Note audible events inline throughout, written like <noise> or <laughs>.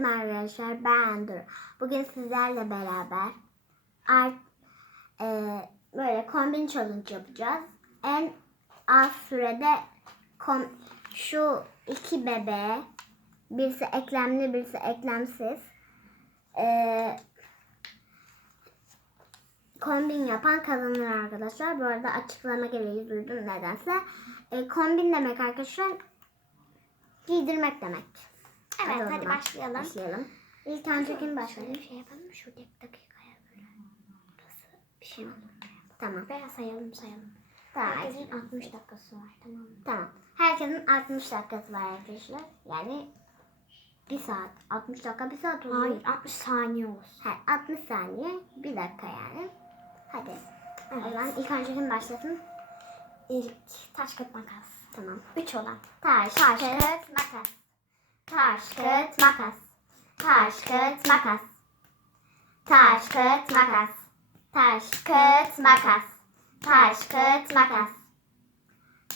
Merhaba arkadaşlar ben Dur. Bugün sizlerle beraber art, e, böyle kombin challenge yapacağız. En az sürede kom, şu iki bebeğe birisi eklemli birisi eklemsiz e, kombin yapan kazanır arkadaşlar. Bu arada açıklama gereği duydum nedense. E, kombin demek arkadaşlar giydirmek demek. Evet hadi zaman başlayalım. Başlayalım. İlk önce kim bir şey yapalım mı? Şuradaki dakikaya böyle. Burası bir şey olur. Tamam. Veya sayalım sayalım. Tamam. Herkesin 60 dakikası var tamam mı? Tamam. Herkesin 60 dakikası var arkadaşlar. Yani bir saat. 60 dakika bir saat oluyor. Hayır 60 saniye olsun. Hayır, 60 saniye bir dakika yani. Hadi. O zaman Evet. ilk önce kim başlasın? İlk taş kağıt makas. Tamam. 3 olan. Taş, Taş, kağıt, makas. Taş, kağıt, makas. Taş, kağıt, makas. Taş, kağıt, makas. Taş, kağıt, makas. Taş, kağıt, makas.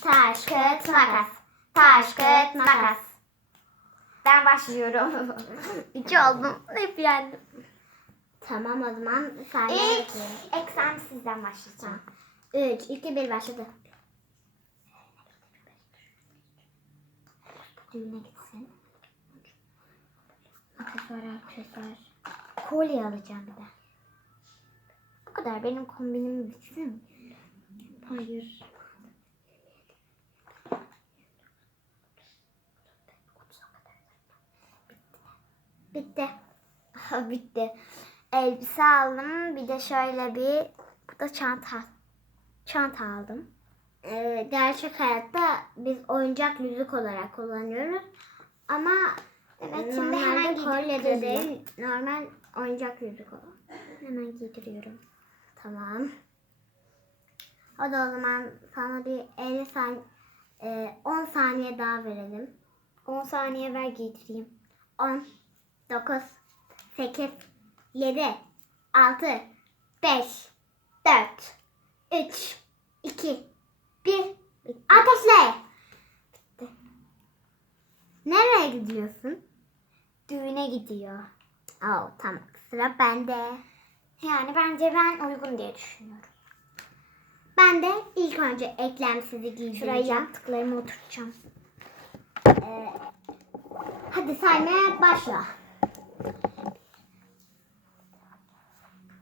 Taş, kağıt, makas. Taş, kağıt, makas. Ben başlıyorum. <laughs> 2 oldum. Hep yendim. Tamam o zaman İlk bekleyin. eksem sizden başlayacağım. 3, 2, 1 başladı. Düğüne gitsin. Aksesuar, aksesuar. Kolye alacağım de. Bu kadar benim kombinim bitsin. Hayır. Bitti. Bitti. Elbise aldım. Bir de şöyle bir bu da çanta. Çanta aldım. Ee, gerçek hayatta biz oyuncak yüzük olarak kullanıyoruz. Ama Evet şimdi hemen değil, normal oyuncak yüzük o. Hemen giydiriyorum. Tamam. O da o zaman sana bir 50 saniye, 10 saniye daha verelim. 10 saniye ver giydireyim. 10, 9, 8, 7, 6, 5, 4, 3, 2, 1. Ateşle! Nereye gidiyorsun? Düğüne gidiyor. Oo, tamam. Sıra bende. Yani bence ben uygun diye düşünüyorum. Ben de ilk önce eklemsizi giydireceğim. Şuraya yaptıklarımı oturtacağım. Ee, hadi saymaya başla.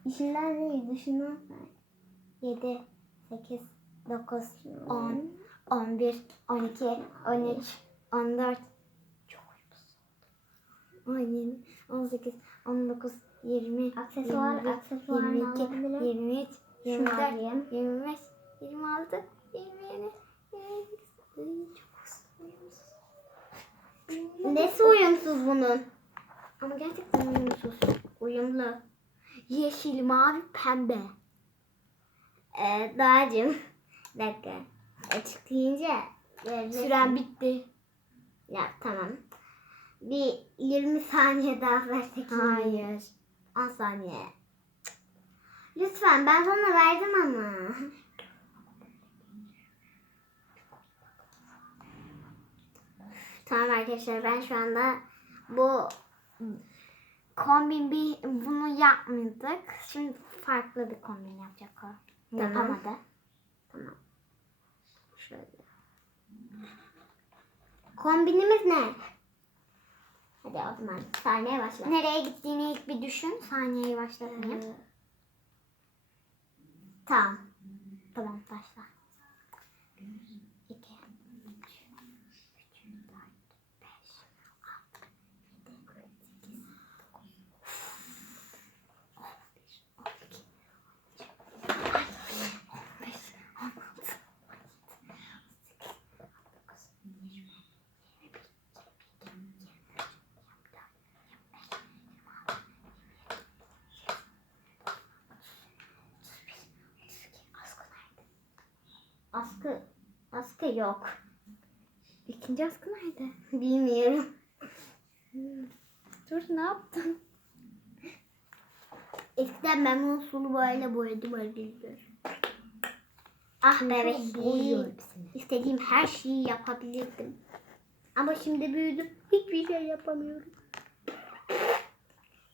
İçinden değil, dışından say. 7, 8, 9, 10, 11, 12, 13, 14, Çok uykusuz. 17, 18, 19, 20, Aksesuar, 21, aksesuarını 22, alabilirim. 23, Şunu 24, alayım. 25, 26, 27, 28. Çok uykusuz. Nesi uyumsuz bunun? Ama gerçekten uyumsuz. Uyumlu. Yeşil, mavi, pembe. Ee, Doğacığım. Bir dakika. Açıklayınca. Süren bitti. Ya tamam. Bir 20 saniye daha versek. Hayır. 10 saniye. Lütfen ben sana verdim ama. Tamam arkadaşlar ben şu anda bu Kombin bir bunu yapmadık. Şimdi farklı bir kombin yapacak o. Tamam. Yapamadı. Tamam. Şöyle. Kombinimiz ne? Hadi o zaman sahneye başla. Nereye gittiğini ilk bir düşün. Saniyeyi başlatmayayım. Ee, Tamam. Tamam başla. Askı askı yok. İkinci askı nerede? <laughs> Bilmiyorum. Dur ne yaptın? Eskiden ben bunu sulu böyle boyadım arkadaşlar. Ah hepsini. İstediğim her şeyi yapabilirdim. Ama şimdi büyüdüm. Hiçbir şey yapamıyorum.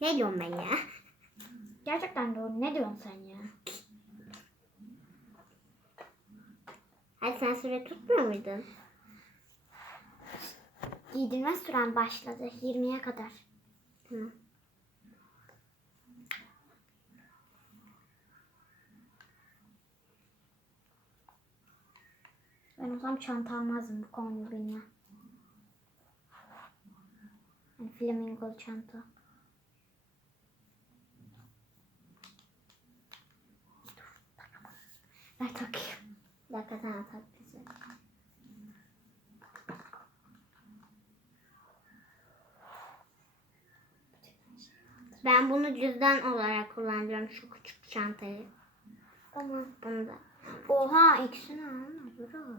Ne diyorum ben ya? Gerçekten doğru. Ne diyorsun sen ya? Hadi sen süre tutmuyor muydun? Giydirme süren başladı. 20'ye kadar. Tamam. Ben olsam çanta almazdım bu kombine. Yani flamingolu çanta. Ver takayım. Dakika bizi. Ben bunu cüzdan olarak kullanacağım şu küçük çantayı. Ama Bunu da oha ikisini alma bro.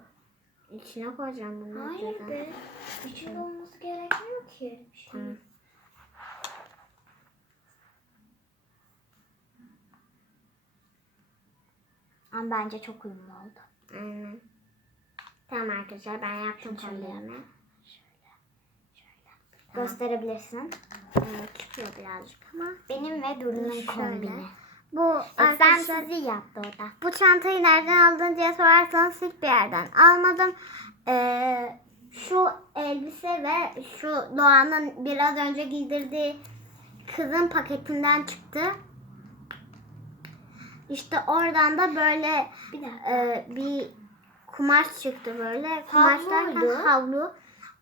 içine koyacağım bunu. Hayır cüzdan. be. İçinde olması gerekmiyor ki. Şey. Tamam. Ama bence çok uyumlu oldu. Aynen. Tamam arkadaşlar ben yaptım kombinimi. Gösterebilirsin. Evet, birazcık ama. Benim ve Duru'nun kombini. Bu Sen arkadaşlar sizi yaptı orada. bu çantayı nereden aldın diye sorarsanız hiçbir yerden almadım. Ee, şu elbise ve şu Doğan'ın biraz önce giydirdiği kızın paketinden çıktı. İşte oradan da böyle Bir e, bir kumaş çıktı böyle. Kumaş derken havlu.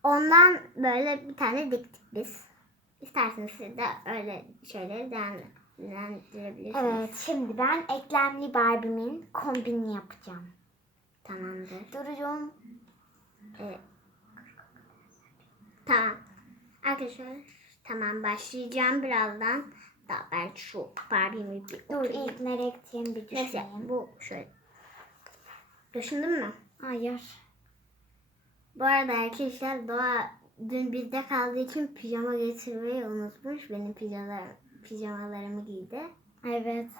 Ondan böyle bir tane diktik biz. İsterseniz siz de öyle şeyleri değerlendirebilirsiniz. Evet şimdi ben eklemli Barbie'min kombinini yapacağım. Tamamdır. Duru'cum Evet. Tamam. Arkadaşlar tamam başlayacağım birazdan. Da ben şu Barbie'mi bir dur ilk nereye gideceğimi bir Neyse düşüneyim. bu şöyle. Düşündün mü? Hayır. Bu arada arkadaşlar Doğa dün bizde kaldığı için pijama getirmeyi unutmuş. Benim pijamalar, pijamalarımı giydi. Evet.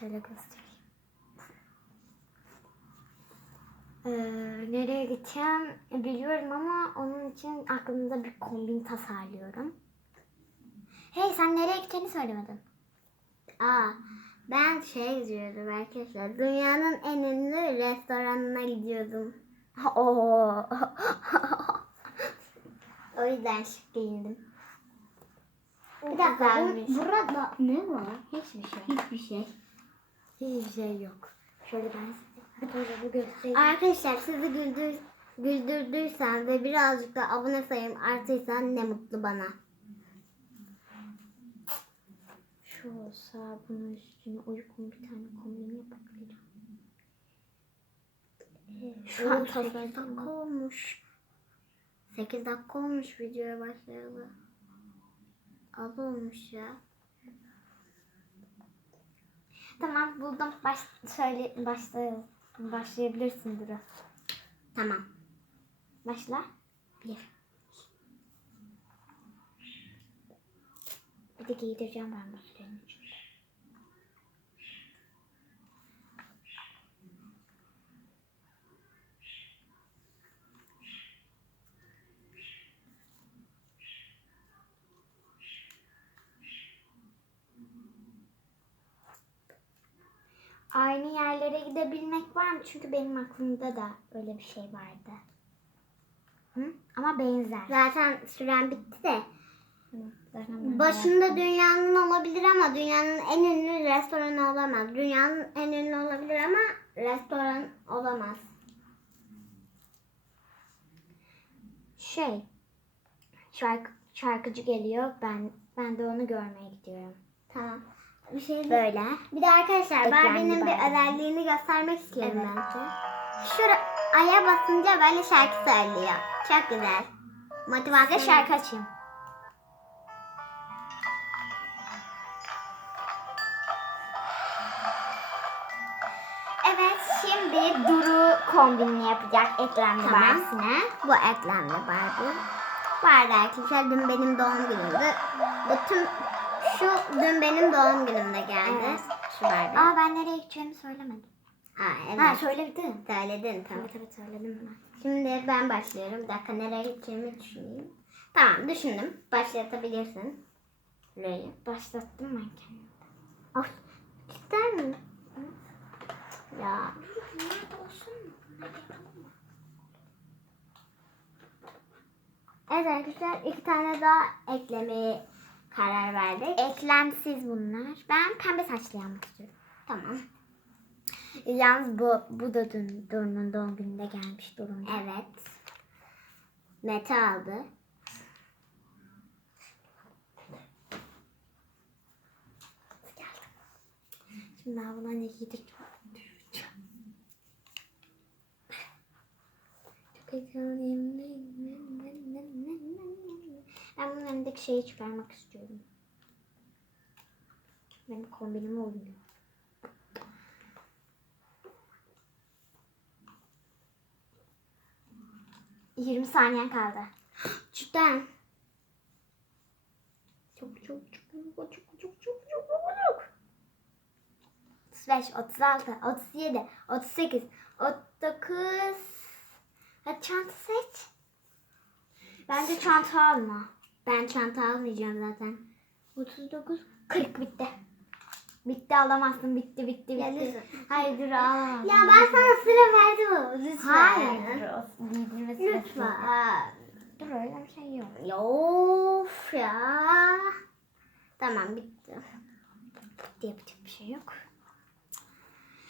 Şöyle göstereyim. Ee, nereye gideceğim biliyorum ama onun için aklımda bir kombin tasarlıyorum. Hey sen nereye gideceğini söylemedin. Aa, ben şey gidiyordum arkadaşlar. Dünyanın en ünlü restoranına gidiyordum. <laughs> Oo. <laughs> O yüzden şık giyindim. Bir dakika bu- burada ne var? Hiçbir şey. Hiçbir şey. Hiçbir şey yok. Şöyle ben size bir göstereyim. Arkadaşlar sizi güldür, güldürdüysem ve birazcık da abone sayım artıysa ne mutlu bana. Şu olsa bunun üstüne uygun bir tane kombin yapabilirim. Ee, Şu an 8 dakika olmuş. 8 dakika olmuş videoya başlayalı. Az olmuş ya. Tamam buldum. Baş, söyle, başla, başlayabilirsin Duru. Tamam. Başla. Bir. Bir de giydireceğim ben içinde. Aynı yerlere gidebilmek var mı? Çünkü benim aklımda da öyle bir şey vardı. Hı? Ama benzer. Zaten süren bitti de. Başında dünyanın olabilir ama dünyanın en ünlü restoranı olamaz. Dünyanın en ünlü olabilir ama restoran olamaz. Şey, şarkı, şarkıcı geliyor. Ben ben de onu görmeye gidiyorum. Tamam. Bir şey Böyle. Bir de arkadaşlar Barbie'nin bir özelliğini göstermek istiyorum Evet. ben size. Şura aya basınca böyle şarkı söylüyor. Çok güzel. Motivasyon şarkı açayım. Kombinini yapacak eklemli Tamam. Barbie'sine. Bu eklemli Barbie. Bu arada arkadaşlar dün benim doğum günümdü. Bu tüm şu dün benim doğum günümde geldi. Evet. Şu Barbie. Aa ben nereye gideceğimi söylemedim. Ha, evet. Ha söyledin. Söyledin tamam. Evet evet söyledim ben. Şimdi ben başlıyorum. Bir dakika nereye gideceğimi düşüneyim. Tamam düşündüm. Başlatabilirsin. L'yi başlattım ben kendimi. Ay, cidden mi? Ya. Nerede olsun? Evet arkadaşlar iki tane daha eklemeye karar verdik. Eklemsiz bunlar. Ben pembe saçlı yapmak istiyorum. Tamam. Yalnız bu, bu da dün Dorun'un doğum gününde gelmiş durumda. Evet. Mete aldı. Şimdi ben buna ne giydireceğim? Çok heyecanlıyım. Ben bunun önündeki şeyi çıkarmak istiyorum. Benim kombinim olmuyor. Yirmi saniyen kaldı. Cidden. Çok çok çok çok çok çok çok çok çok 35, 36, 37, 38, 39 Hadi çanta seç. Bence çanta alma. Ben çanta almayacağım zaten. 39, 40 bitti. Bitti alamazsın. Bitti bitti bitti. lütfen. Hayır dur alamazsın. Ya ben sana sıra verdim lütfen. Hayır. Dur, yok. Lütfen. Dur öyle bir şey yok. Of ya. Tamam bitti. Bitti yapacak bir şey yok.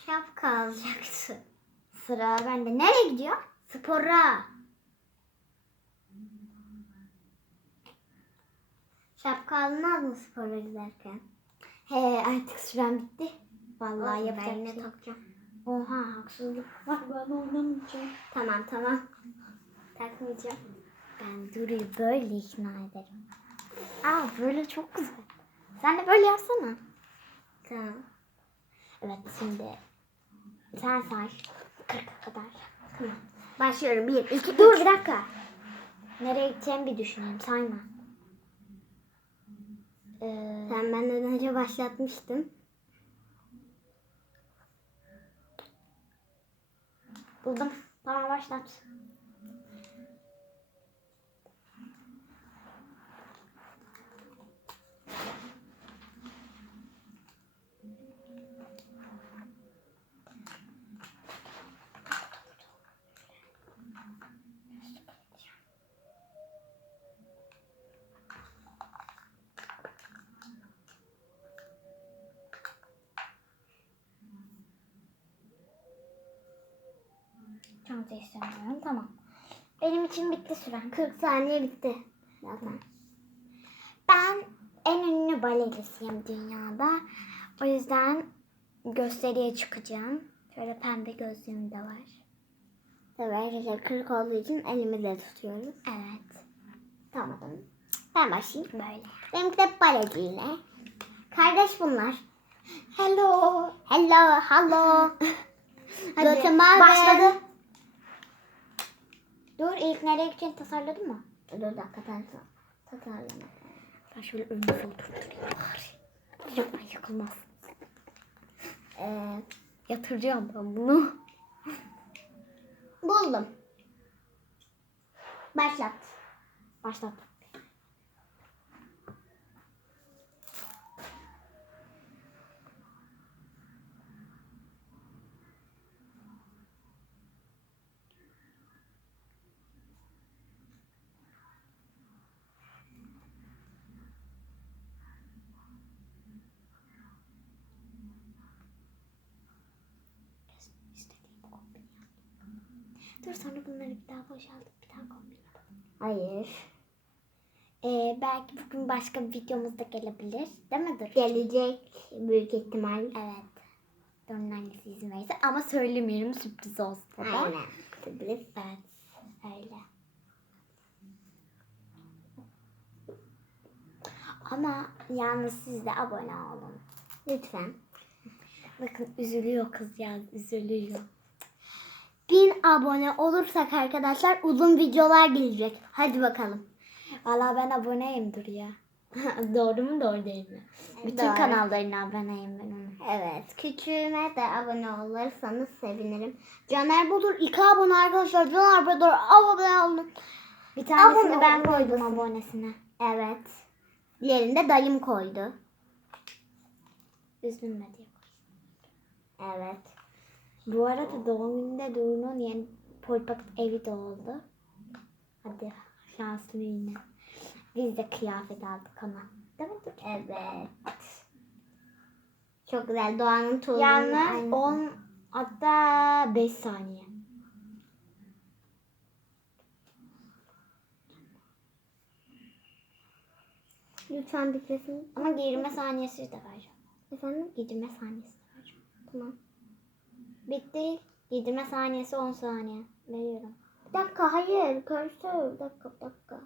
Şapka alacaktı. Sıra bende. Nereye gidiyor? Spora. Şapka alınmaz mı spora giderken? He artık süren bitti. Vallahi Olsun, yapacak ben yine şey takacağım. Oha haksızlık var ben oynamayacağım. Tamam tamam. Takmayacağım. Ben Duru'yu böyle ikna ederim. Aa böyle çok güzel. Sen de böyle yapsana. Tamam. Evet şimdi sen say 40'a kadar. Başlıyorum. Bir, iki, Dur üç. bir dakika. Nereye gideceğimi bir düşüneyim sayma. Ee, Sen benden önce başlatmıştın. buldum. Tamam başlat. Çanta istemiyorum tamam. Benim için bitti süren. 40 saniye bitti. Zaten. Ben en ünlü balerisiyim dünyada. O yüzden gösteriye çıkacağım. Şöyle pembe gözlüğüm de var. Tabii arkadaşlar 40 olduğu için elimizde tutuyoruz. Evet. Tamam. Ben başlayayım. Böyle. Benimki de yine. Kardeş bunlar. Hello. Hello, hello. <laughs> Hadi başladı. Dur ilk nereye gideceğini tasarladın mı? Dur dakika ben tasarlamak. Ben şöyle önüne oturtturayım bari. Yapma yıkılmaz. Ee, Yatıracağım ben bunu. buldum. Başlat. Başlat. Dur sonra bunları bir daha boşaltıp bir daha kombin yapalım. Hayır. Ee, belki bugün başka bir videomuz da gelebilir. Değil mi Dur? Gelecek büyük ihtimal. Evet. Durun annesi izin verirse ama söylemiyorum sürpriz olsun. da. Aynen. Sürpriz. Evet. Öyle. Ama yalnız siz de abone olun. Lütfen. Bakın üzülüyor kız ya üzülüyor. Abone olursak arkadaşlar uzun videolar gelecek. Hadi bakalım. Valla ben aboneyim dur ya. <laughs> Doğru mu doğru değil mi? Bütün Doğru. kanallarına aboneyim ben onun. Evet. Küçüğüme de abone olursanız sevinirim. Caner Budur iki abone arkadaşlar. Caner Budur abone olun. Bir tanesini Abone ben koydum abonesine. Evet. Diğerini de dayım koydu. Üzülme diye. Evet. Bu arada doğum gününde Doğu'nun yeni Polpak evi de oldu. Hadi şanslı yine. Biz de kıyafet aldık ona. Değil mi? Evet. Çok güzel. Doğanın tuğlunun Yalnız aynısı. 10 hatta 5 saniye. Lütfen bitmesin. Ama giyirme saniyesi de var. Efendim? Giydirme saniyesi de var. Tamam. Bitti. Giydirme saniyesi 10 saniye. Veriyorum. Bir dakika hayır. Cursor. Bir dakika bir dakika.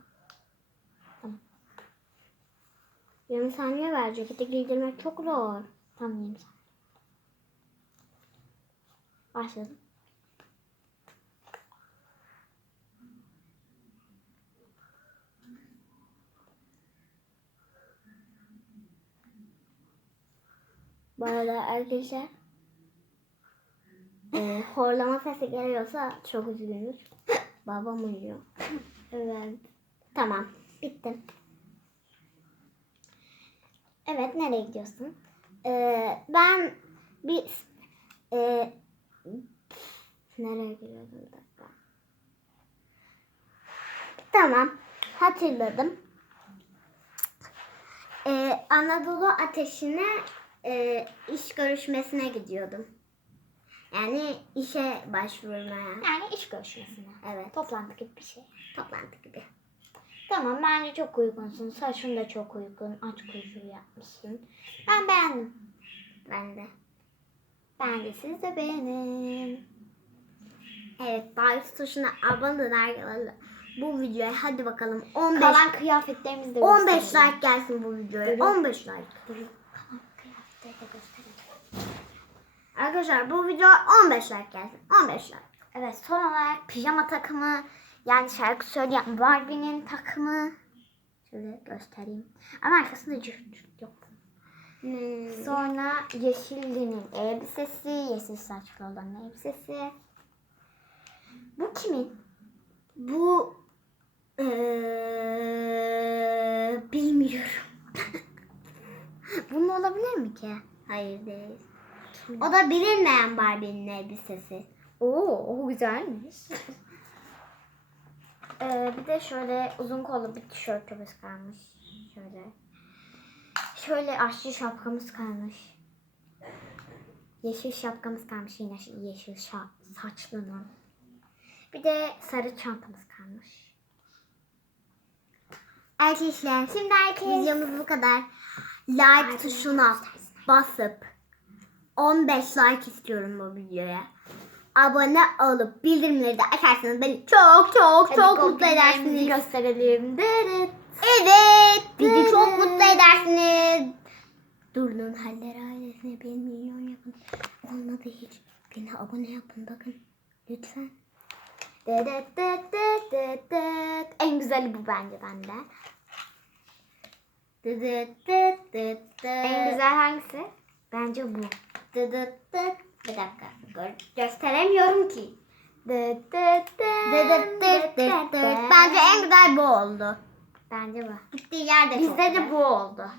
Tamam. 20 saniye verecek. Bir de giydirmek çok zor. Tam 20 saniye. Başladım. Bu arada arkadaşlar e, horlama sesi geliyorsa çok üzgünüz. Babam uyuyor. Evet. Tamam. Bittim. Evet nereye gidiyorsun? Ee, ben bir e, nereye giriyordum bir dakika. Tamam. Hatırladım. Ee, Anadolu Ateşi'ne e, iş görüşmesine gidiyordum. Yani işe başvurmaya. Yani iş görüşmesine. Evet. Toplantı gibi bir şey. Toplantı gibi. Tamam bence çok uygunsun. Saçın da çok uygun. Aç kuyruğu yapmışsın. Ben beğendim. Ben de. Bence siz de beğenin. Evet. Bağış tuşuna abone olun arkadaşlar. Bu videoya hadi bakalım 15 Kalan kıyafetlerimizi de 15 gösterelim. like gelsin bu videoya. Durun. 15 like. Durun. Kalan kıyafetleri de gösterelim. Arkadaşlar bu videoya 15 like gelsin. 15 like. Evet son olarak pijama takımı yani şarkı söyleyen Barbie'nin takımı şöyle göstereyim. Ama arkasında cırt cırt yok. Hmm. Sonra Yeşilli'nin elbisesi, yeşil saçlı olan elbisesi. Bu kimin? Bu eee, bilmiyorum. <laughs> Bunun olabilir mi ki? Hayır değil. O da bilinmeyen Barbie'nin elbisesi. Oo, o güzelmiş. ee, bir de şöyle uzun kollu bir tişörtümüz kalmış. Şöyle. Şöyle aşçı şapkamız kalmış. Yeşil şapkamız kalmış yine yeşil şa- saçlının. Bir de sarı çantamız kalmış. Arkadaşlar Şimdi herkes videomuz bu kadar. Like tuşuna basıp 15 like istiyorum bu videoya. Abone olup bildirimleri de açarsanız beni çok çok çok mutlu edersiniz. gösterelim. Dırıt. Evet, bizi çok mutlu edersiniz. Durun Haller ailesine bir milyon yapın. Olmadı hiç. Beni abone yapın bakın. Lütfen. En güzeli bu bence bende. En güzel hangisi? Bence bu. Dı dı dı. Bir dakika. Gö- gösteremiyorum ki. Dıt dıt Dı dı dı dı dı. Bence en güzel bu oldu. Bence bu. Gittiği yerde Bizde de bu oldu.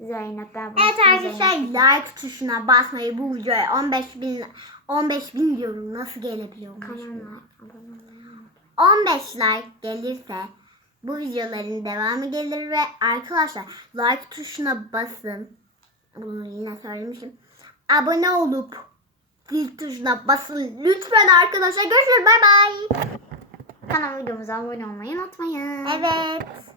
Zeynep ben Evet arkadaşlar like tuşuna basmayı bu videoya 15 bin 15 bin diyorum nasıl olmayı 15 like gelirse bu videoların devamı gelir ve arkadaşlar like tuşuna basın. Bunu yine söylemişim. Abone olup zil tuşuna basın lütfen arkadaşlar. Görüşürüz bay bay. Kanal videomuza abone olmayı unutmayın. Evet.